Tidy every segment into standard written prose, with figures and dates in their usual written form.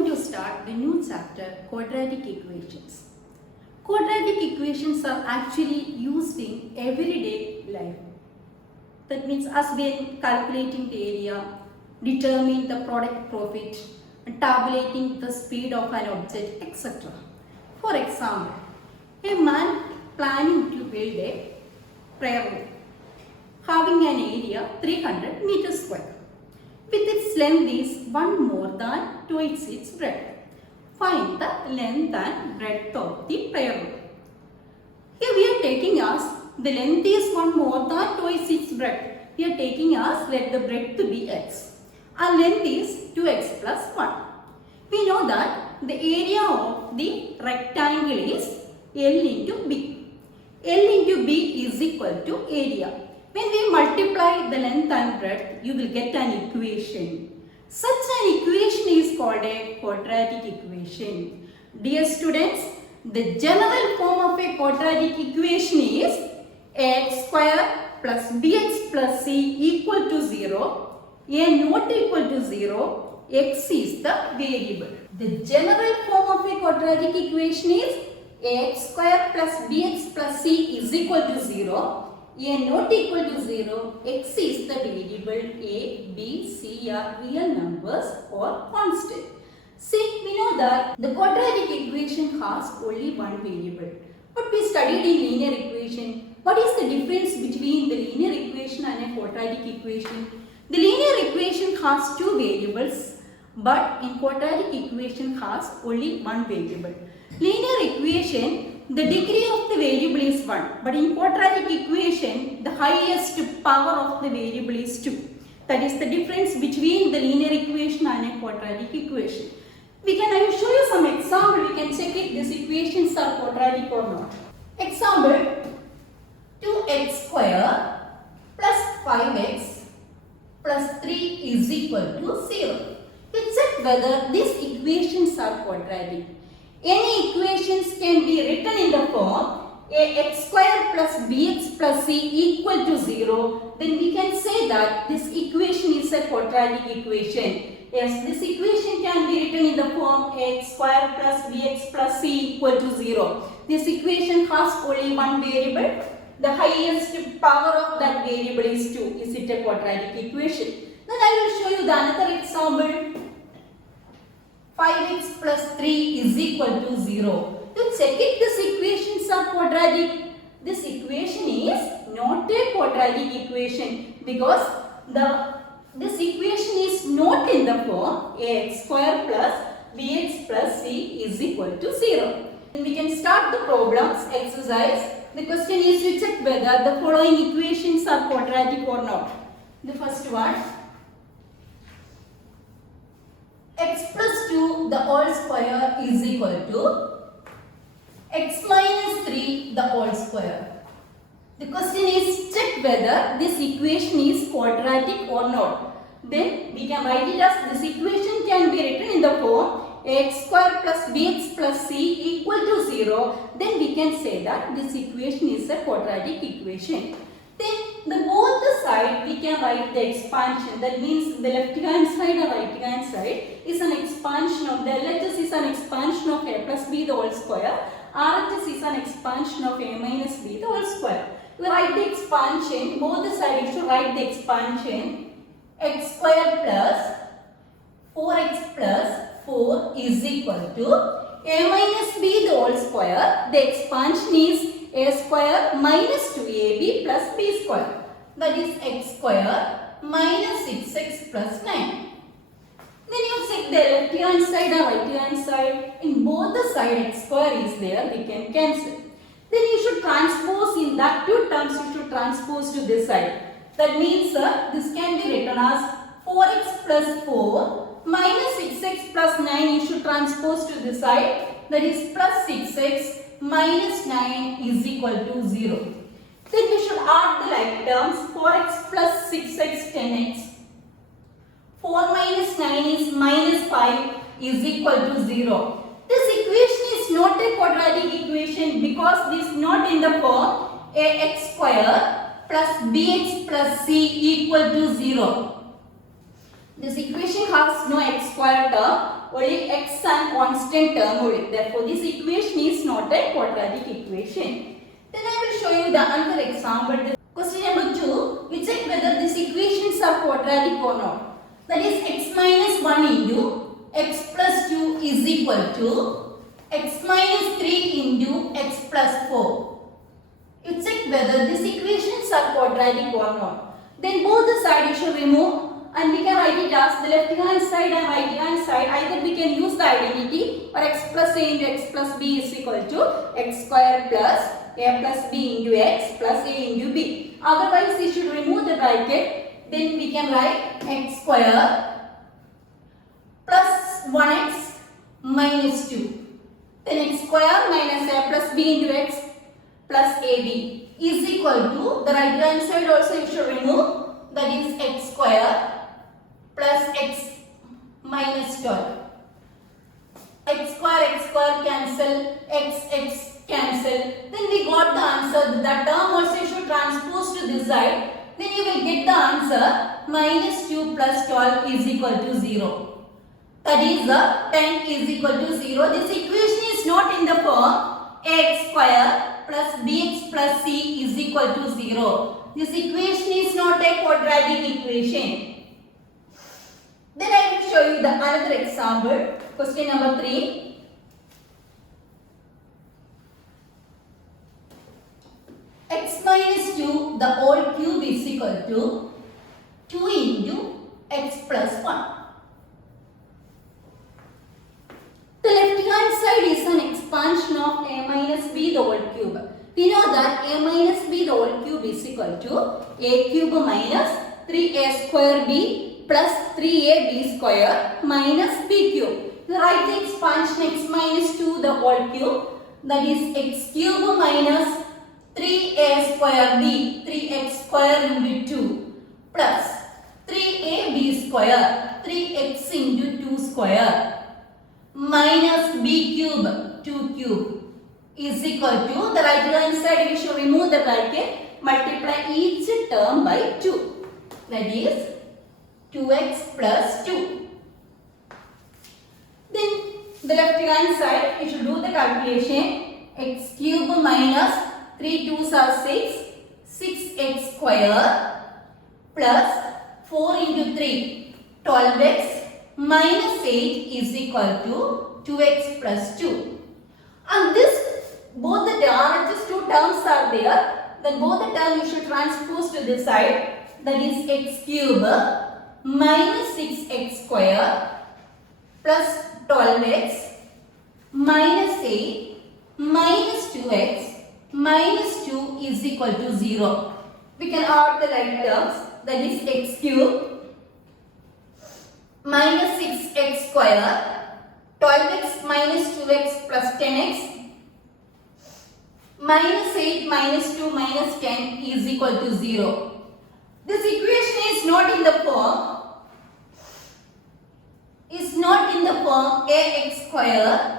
going to start the new chapter, quadratic equations. Quadratic equations are actually used in everyday life. That means as when calculating the area, determining the product profit, and tabulating the speed of an object, etc. For example, a man planning to build a prayer room having an area 300 meters square. With its length is 1 more than twice its breadth. Find the length and breadth of the prayer room. Here we are taking as the length is 1 more than twice its breadth. We are taking as let the breadth to be x. And length is 2x plus 1. We know that the area of the rectangle is L into B. L into B is equal to area. When we multiply the length and breadth, you will get an equation. Such an equation is called a quadratic equation. Dear students, the general form of a quadratic equation is x square plus bx plus c equal to 0, a not equal to 0, x is the variable. The general form of a quadratic equation is x square plus bx plus c is equal to 0, a not equal to 0, x is the variable, a, b, c are real numbers or constant. See, we know that the quadratic equation has only one variable. But we studied in linear equation. What is the difference between the linear equation and a quadratic equation? The linear equation has two variables, but in quadratic equation has only one variable. Linear equation, the degree of the variable is 1, but in quadratic equation, the highest power of the variable is 2. That is the difference between the linear equation and a quadratic equation. I will show you some example. We can check if these equations are quadratic or not. Example, 2x square plus 5x plus 3 is equal to 0. We check whether these equations are quadratic. Any equations can be written in the form ax square plus bx plus c equal to 0. Then we can say that this equation is a quadratic equation. Yes, this equation can be written in the form x square plus bx plus c equal to 0. This equation has only one variable. The highest power of that variable is 2. Is it a quadratic equation? Then I will show you the another example. 5x plus 3 is equal to 0. To check if these equations are quadratic, this equation is not a quadratic equation because this equation is not in the form ax square plus bx plus c is equal to 0. And we can start the problems exercise. The question is to check whether the following equations are quadratic or not. The first one, x plus 2 the whole square is equal to x minus 3 the whole square. The question is check whether this equation is quadratic or not. Then we can write it as this equation can be written in the form x square plus bx plus c equal to 0. Then we can say that this equation is a quadratic equation. Then both the side we can write the expansion. That means the left hand side and right hand side is an expansion of the LHS is an expansion of a plus b the whole square. RHS is an expansion of a minus b the whole square. We write the expansion, both the sides you should write the expansion. X square plus 4x plus 4 is equal to a minus b the whole square. The expansion is a square minus 2ab plus b square. That is x square minus 6x plus 9. Then you check the left hand side and right hand side. In both the side x square is there, we can cancel. Then you should transpose in that two terms, you should transpose to this side. That means this can be written as 4x plus 4 minus 6x plus 9. You should transpose to this side. That is plus 6x minus 9 is equal to 0. Then we should add the like terms. 4x plus 6x 10x. 4 minus 9 is minus 5 is equal to 0. This equation is not a quadratic equation because this is not in the form ax square plus bx plus c equal to 0. This equation has no x square term. only x and constant term only. Therefore, this equation is not a quadratic equation. Then I will show you the another example. Question number 2. We check whether these equations are quadratic or not. That is x minus 1 into x plus 2 is equal to x minus 3 into x plus 4. You check whether these equations are quadratic or not. Then both the sides you should remove and we can write it as the left hand side and right hand side. Either we can use the identity or x plus a into x plus b is equal to x square plus a plus b into x plus a into b. Otherwise we should remove the bracket. Then we can write x square plus 1x minus 2. Then x square minus a plus b into x plus ab is equal to the right hand side also you should remove, that is x square plus x minus 12. X square cancel, x cancel. Then we got the answer. That term also you should transpose to this side. Then you will get the answer minus 2 plus 12 is equal to 0. That is 10 is equal to 0. This equation is not in the form x square plus bx plus c is equal to 0. This equation is not a quadratic equation. Then I will show you the another example. Question number 3. X minus 2 the whole cube is equal to 2 into x plus 1. The left hand side is an expansion of a minus b the whole cube. We know that a minus b the whole cube is equal to a cube minus 3a square b plus 3ab square minus b cube. Write the expansion x minus 2 the whole cube, that is x cube minus 3a square b, 3x square into 2 plus 3ab square, 3x into 2 square minus b cube, 2 cube is equal to, the right hand side we should remove the bracket, multiply each term by 2, that is 2x plus 2. Then the left hand side we should do the calculation, x cube minus 3 2s are 6, 6x square plus 4 into 3, 12x minus 8 is equal to 2x plus 2. And this, both the RHS two terms are there, then both the terms you should transpose to this side, that is x cube minus 6x square plus 12x minus 8 minus 2x minus 2 is equal to 0. We can add the like terms, that is x cube minus 6x square, 12x minus 2x plus 10x minus 8 minus 2 minus 10 is equal to 0. This equation is not in the form ax square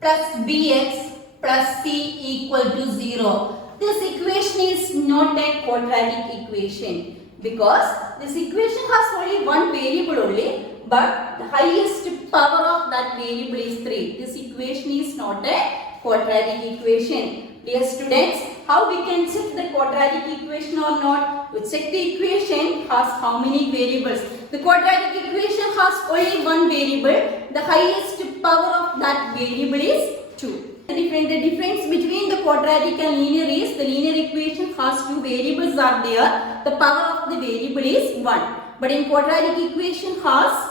plus bx plus c equal to 0. This equation is not a quadratic equation because this equation has only one variable only, but the highest power of that variable is 3. This equation is not a quadratic equation. Dear students, how we can check the quadratic equation or not? We check the equation has how many variables. The quadratic equation has only one variable. The highest power of that variable is 2. The difference between the quadratic and linear is the linear equation has two variables are there. The power of the variable is 1. But in quadratic equation has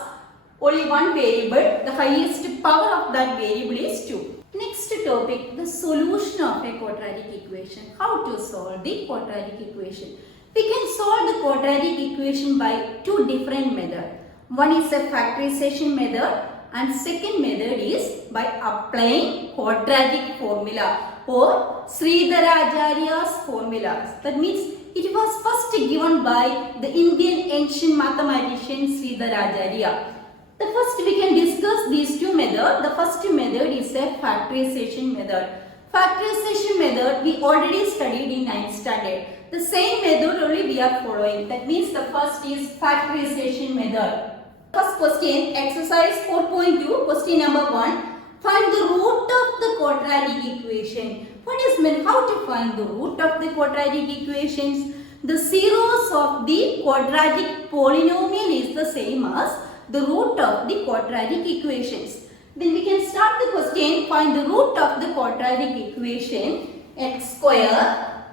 only one variable. The highest power of that variable is 2. Next topic, the solution of a quadratic equation. How to solve the quadratic equation? We can solve the quadratic equation by two different methods. One is a factorization method and second method is by applying quadratic formula or Sridharacharya's formulas. That means it was first given by the Indian ancient mathematician Sridharacharya. The first we can discuss these two methods. The first method is a factorization method. Factorization method we already studied in 9th standard. The same method only we are following. That means the first is factorization method. First question, exercise 4.2, question number 1. Find the root of the quadratic equation. What is meant? How to find the root of the quadratic equations? The zeros of the quadratic polynomial is the same as the root of the quadratic equations. Then we can start the question. Find the root of the quadratic equation. X square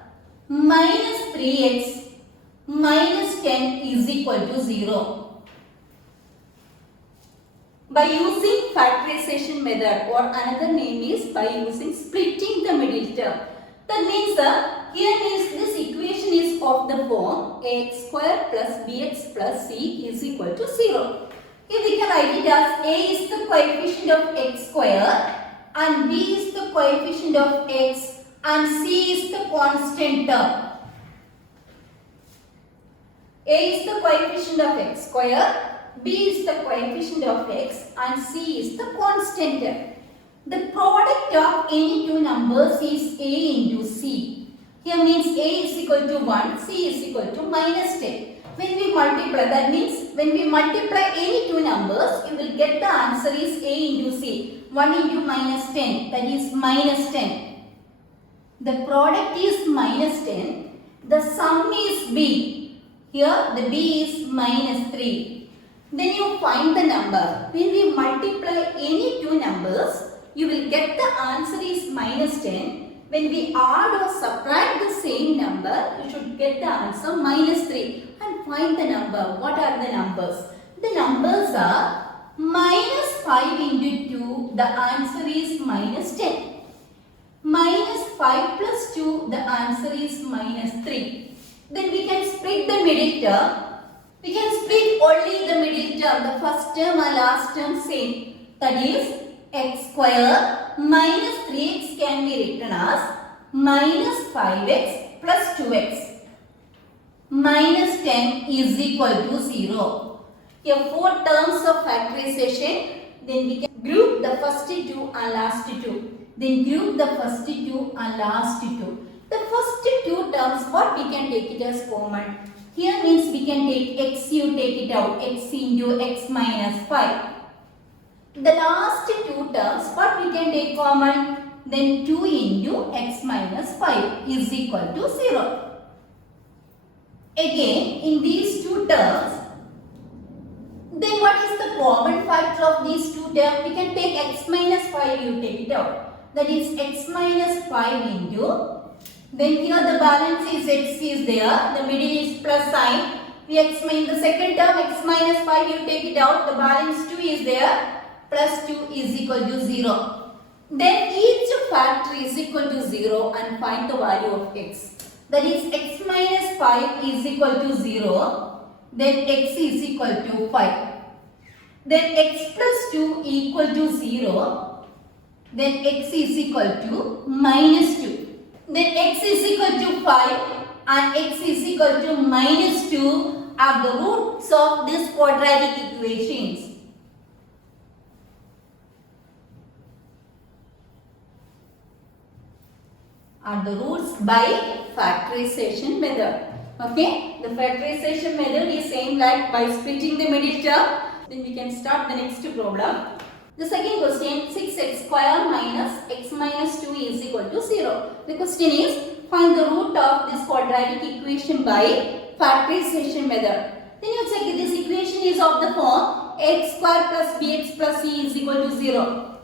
minus 3x minus 10 is equal to 0. By using factorization method, or another name is by using splitting the middle term. That means here means this equation is of the form ax square plus bx plus c is equal to 0. Here we can write it as a is the coefficient of x square and b is the coefficient of x and c is the constant term. A is the coefficient of x square, b is the coefficient of x and c is the constant term. The product of any two numbers is a into c. Here means a is equal to 1, c is equal to minus 10. When we multiply, that means when we multiply any two numbers, you will get the answer is a into c. 1 into minus 10, that is minus 10. The product is minus 10. The sum is b. Here the b is minus 3. Then you find the number. When we multiply any two numbers, you will get the answer is minus 10. When we add or subtract the same number, you should get the answer minus 3. And find the number. What are the numbers? The numbers are minus 5 into 2. The answer is minus 10. Minus 5 plus 2. The answer is minus 3. Then we can split the middle term. We can split only the middle term. The first term and last term same. That is x square minus 3x can be written as minus 5x plus 2x. Minus 10 is equal to 0. Here 4 terms of factorization. Then we can group the first two and last two. Then group the first two and last two. The first two terms, what we can take it as common? Here means we can take x, you take it out, x into x minus 5. The last two terms, what we can take common? Then 2 into x minus 5 is equal to 0. Again, in these two terms, then what is the common factor of these two terms? We can take x minus 5, you take it out. That is x minus 5 into, then here the balance is x is there, the middle is plus sign. We explain the second term x minus 5, you take it out, the balance 2 is there, plus 2 is equal to 0. Then each factor is equal to 0 and find the value of x. That is x minus 5 is equal to 0, then x is equal to 5. Then x plus 2 equal to 0, then x is equal to minus 2. Then x is equal to 5 and x is equal to minus 2 are the roots of these quadratic equations. Are the roots by factorization method. Okay, the factorization method is same like by splitting the middle term. Then we can start the next problem. The second question, 6x square minus x minus 2 is equal to 0. The question is, find the root of this quadratic equation by factorization method. Then you check this equation is of the form x square plus bx plus c is equal to 0.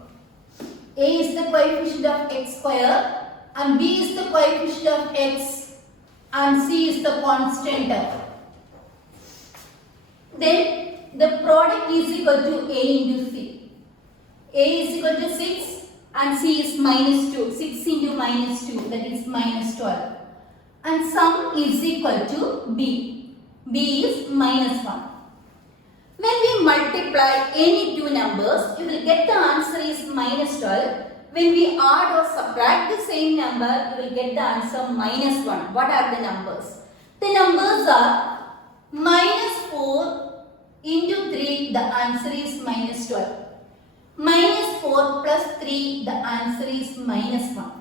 A is the coefficient of x square and b is the coefficient of x and c is the constant term. Then the product is equal to a into c. A is equal to 6 and c is minus 2. 6 into minus 2, that is minus 12. And sum is equal to b. B is minus 1. When we multiply any two numbers, you will get the answer is minus 12. When we add or subtract the same number, you will get the answer minus 1. What are the numbers? The numbers are minus 4 into 3, the answer is minus 12. Minus 4 plus 3, the answer is minus 1.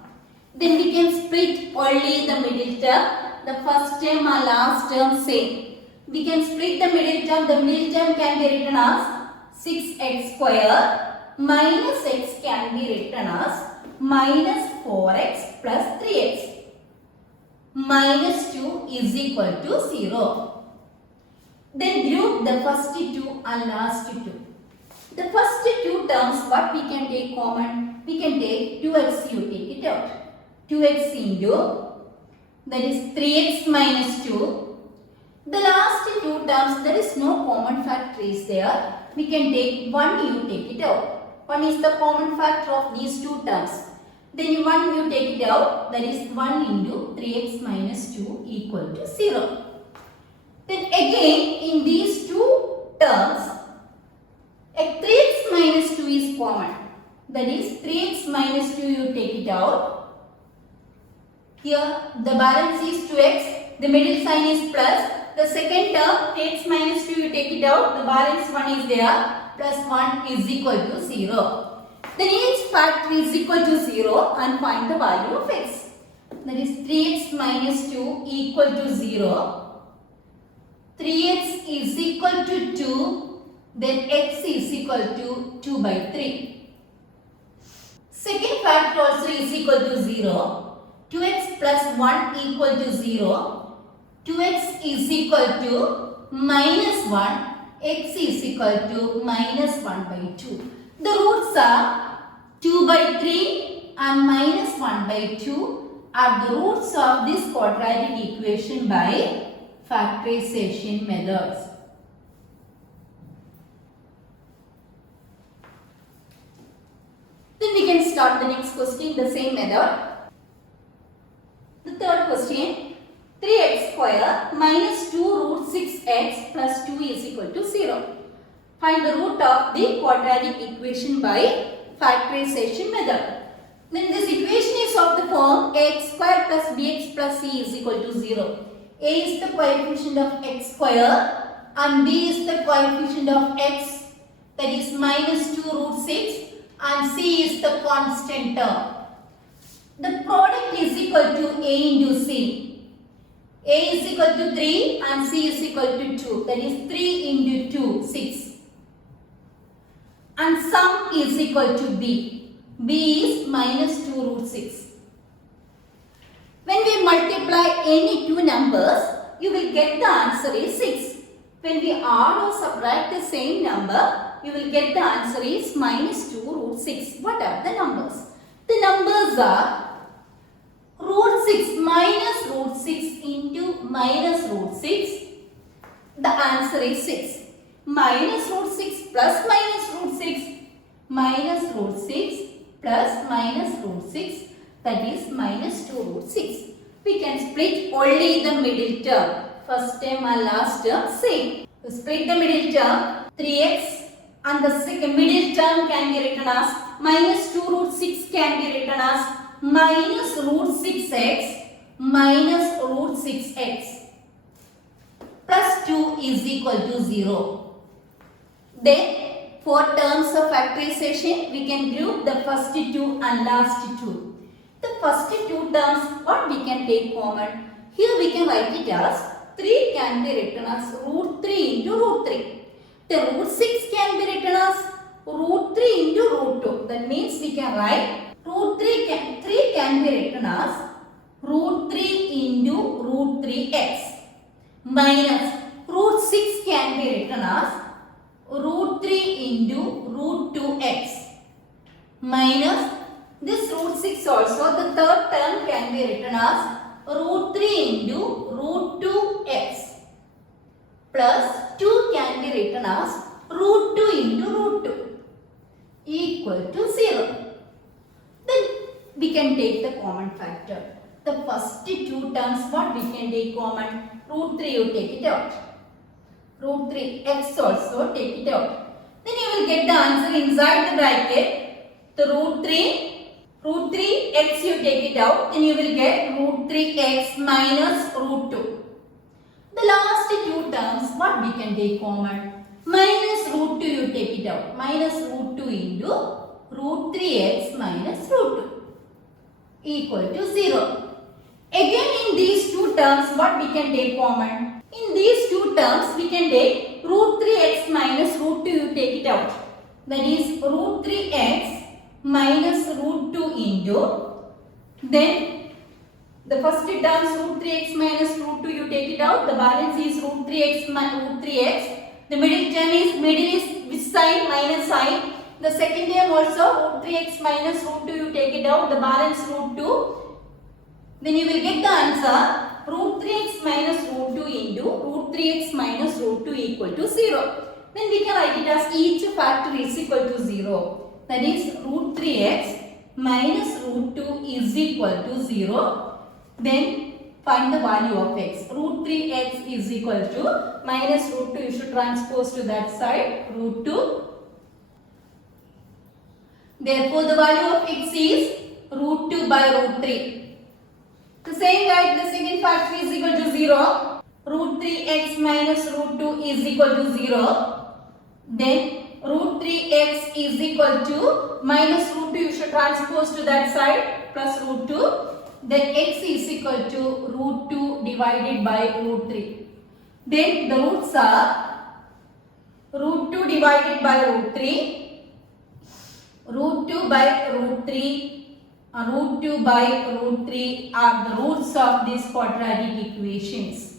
Then we can split only the middle term. The first term and last term same. We can split the middle term. The middle term can be written as 6x square minus x can be written as minus 4x plus 3x. Minus 2 is equal to 0. Then group the first two and last two. The first two terms, what we can take common? We can take 2x, you take it out. 2x into, that is 3x minus 2. The last two terms, there is no common factor is there. We can take 1, you take it out. 1 is the common factor of these two terms. Then 1 you take it out, that is 1 into 3x minus 2 equal to 0. Then again in these two terms, 3x minus 2 is common. That is 3x minus 2 you take it out. Here the balance is 2x, the middle sign is plus. The second term 3x minus 2 you take it out, the balance 1 is there, plus 1 is equal to 0. Then each factor is equal to 0 and find the value of x. That is 3x minus 2 equal to 0. 3x is equal to 2. Then x is equal to 2 by 3. Second factor also is equal to 0. 2x plus 1 equal to 0. 2x is equal to minus 1. X is equal to minus 1 by 2. The roots are 2 by 3 and minus 1 by 2 are the roots of this quadratic equation by factorization methods. Then we can start the next question, the same method. The third question, 3x square minus 2 root 6x plus 2 is equal to 0. Find the root of the quadratic equation by factorization method. Then this equation is of the form x square plus bx plus c is equal to 0. A is the coefficient of x square and b is the coefficient of x, that is minus 2 root 6, and c is the constant term. The product is equal to a into c. A is equal to 3 and c is equal to 2, that is 3 into 2, 6. And sum is equal to b. B is minus 2 root 6. When we multiply any two numbers, you will get the answer is 6. When we add or subtract the same number, you will get the answer is minus 2 root 6. What are the numbers? The numbers are root 6 minus root 6 into minus root 6. The answer is 6. Minus root 6 plus minus root 6, minus root 6 plus minus root 6, that is minus 2 root 6. We can split only the middle term. First term and last term same. To split the middle term, 3x and the second middle term can be written as minus 2 root 6 can be written as minus root 6x minus root 6x plus 2 is equal to 0. Then, for terms of factorization, we can group the first two and last two. The first two terms, what we can take common? Here we can write it as 3 can be written as root 3 into root 3. The root 6 can be written as root 3 into root 2. That means we can write root 3 can be written as root 3 into root 3x minus root 6 can be written as root 3 into root 2x minus this root 6 also, the third term can be written as root 3 into root 2x plus 2 can be written as root 2 into root 2 equal to 0. Then we can take the common factor. The first two terms, what we can take common? Root 3 you take it out. Root 3 x also take it out. Then you will get the answer inside the bracket. The root 3 x you take it out. Then you will get root 3x minus root 2. The last two terms, what we can take common? Minus root 2 you take it out. Minus root 2 into root 3x minus root 2 equal to 0. Again in these two terms, what we can take common? In these two terms, we can take root 3x minus root 2, you take it out. that is root 3x minus root 2 into, then the first term is root 3x minus root 2, you take it out, the balance is root 3x minus root 3x. The middle term is, which sign? Minus sign. The second term also root 3x minus root 2, you take it out, the balance root 2. Then you will get the answer root 3x minus root 2 into root 3x minus root 2 equal to 0. Then we can write it as each factor is equal to 0. That is root 3x minus root 2 is equal to 0. Then find the value of x. Root 3x is equal to minus root 2. You should transpose to that side. Root 2. Therefore, the value of x is root 2 by root 3. The same like the second factor is equal to 0. Root 3x minus root 2 is equal to 0. Then root 3x is equal to minus root 2. You should transpose to that side. Plus root 2. Then x is equal to root 2 divided by root 3. Then the roots are root 2 divided by root 3, root 2 by root 3, root 2 by root 3 are the roots of these quadratic equations.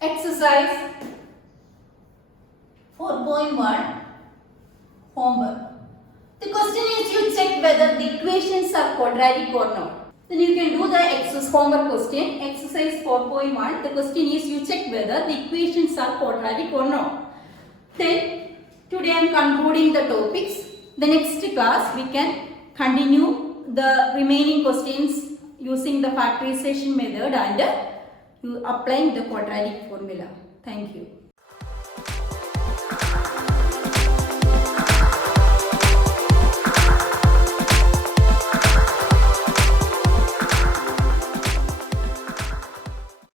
Exercise 4.1 homework. The question is you check whether the equations are quadratic or not. Then you can do the homework question. Exercise 4.1. The question is you check whether the equations are quadratic or not. Then today I am concluding the topics. The next class we can continue the remaining questions using the factorization method and you applying the quadratic formula. Thank you.